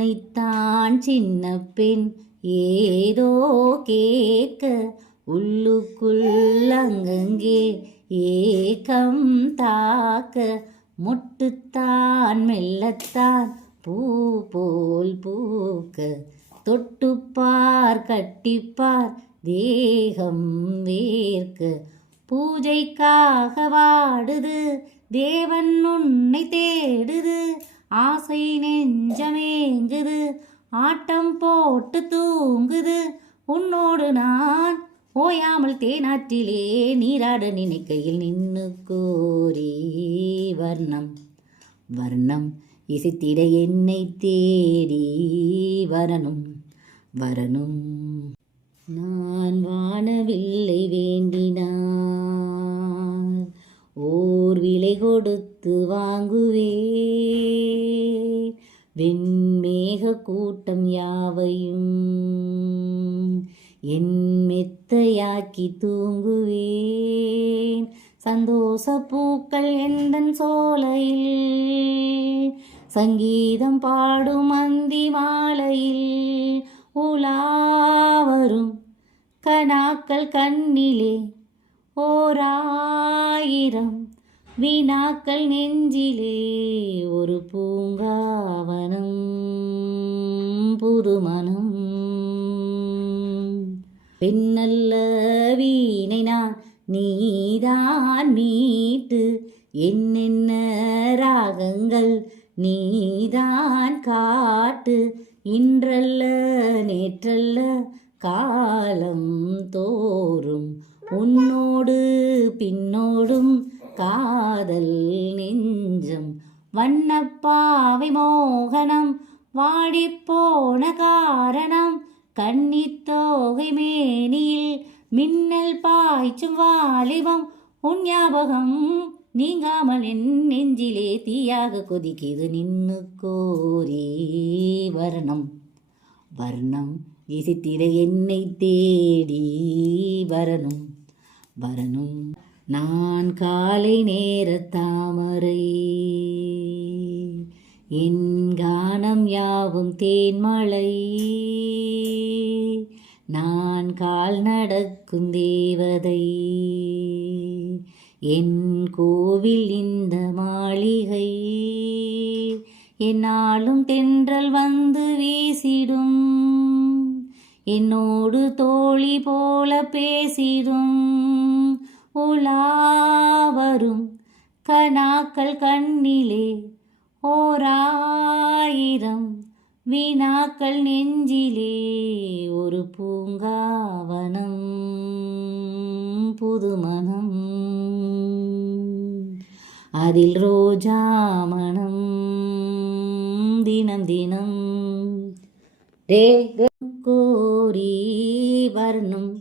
உன்னைத்தான் சின்ன பெண் ஏதோ கேட்க உள்ளுக்குள் அங்கங்கே ஏக்கம் தாக்க மொட்டுத்தான் மெல்லத்தான் பூ போல் பூக்க தொட்டுப்பார் கட்டிப்பார் தேகம் வேர்க்க பூஜைக்காக வாடுது தேவன் உன்னை தேடுது ஆசை நெஞ்சமேங்குது ஆட்டம் போட்டு தூங்குது உன்னோடு நான் ஓயாமல் தேனாற்றிலே நீராட நினைக்கையில் நின்னு கோரி வர்ணம் வர்ணம் இசைத்திட என்னை தேடி வரணும் வரணும். நான் வானவில்லை வேண்டினான் ஓர் விலை கொடுத்து வாங்குவேன் வெண்மேக கூட்டம் யாவையும் என் மெத்தையாக்கி தூங்குவேன் சந்தோஷ பூக்கள் எந்தன் சோலையில் சங்கீதம் பாடும் அந்தி மாலையில் உலாவரும் கனாக்கள் கண்ணிலே ஓராயிரம் வினாக்கள் நெஞ்சிலே ஒரு பூங்காவனம் புதுமனம். பெண்ணல்ல வீணை நான் நீதான் மீட்டு என்னென்ன ராகங்கள் நீதான் காட்டு இன்றல்ல நேற்றல்ல காலம் தோறும் உன்னோடு பின்னோடும் காதல் நெஞ்சம் வண்ணப்பாவை மோகனம் வாடிப்போன காரணம் கன்னித்தோகை மேனியில் மின்னல் பாய்ச்சும் வாலிபம் உன் ஞாபகம் நீங்காமல் என் நெஞ்சிலே தீயாக கொதிக்குது நின்னு கோரி வர்ணம் வர்ணம் இசைத்திட என்னை தேடி வரணும் வரணும். நான் காலை நேர தாமரை என் கானம் யாவும் தேன்மழை நான் கால் நடக்கும் தேவதை என் கோவில் இந்த மாளிகை என்னாலும் தென்றல் வந்து வீசிடும் என்னோடு தோழி போல பேசிடும் உலாவரும் கனாக்கள் கண்ணிலே ஓராயிரம் வினாக்கள் நெஞ்சிலே ஒரு பூங்காவனம் புதுமனம் அதில் ரோஜா மனம் தினம் தினம் கோரி வரணும்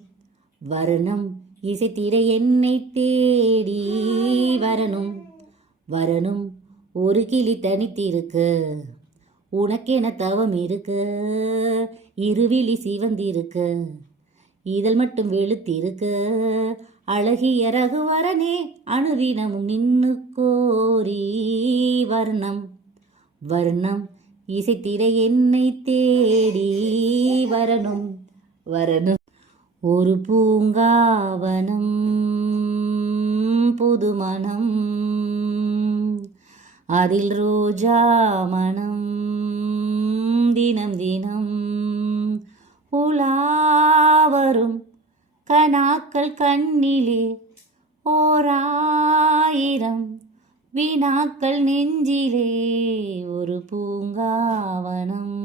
வரணும் இசைத்திட என்னை தேடி வரணும் வரணும். ஒரு கிளி தனித்திருக்க உனக்கென தவம் இருக்க இருவிழி சிவந்திருக்க இதழ் மட்டும் வெளுத்திருக்க அழகிய ரகுவரனே அணுதினமும் நின்னு கோரி வர்ணம் வர்ணம் இசைத்திட என்னை தேடி வரணும் வரணும். ஒரு பூங்காவனம் புதுமனம் அதில் ரோஜா மனம் தினம் தினம் உலாவரும் கனாக்கள் கண்ணிலே ஓராயிரம் வினாக்கள் நெஞ்சிலே ஒரு பூங்காவனம்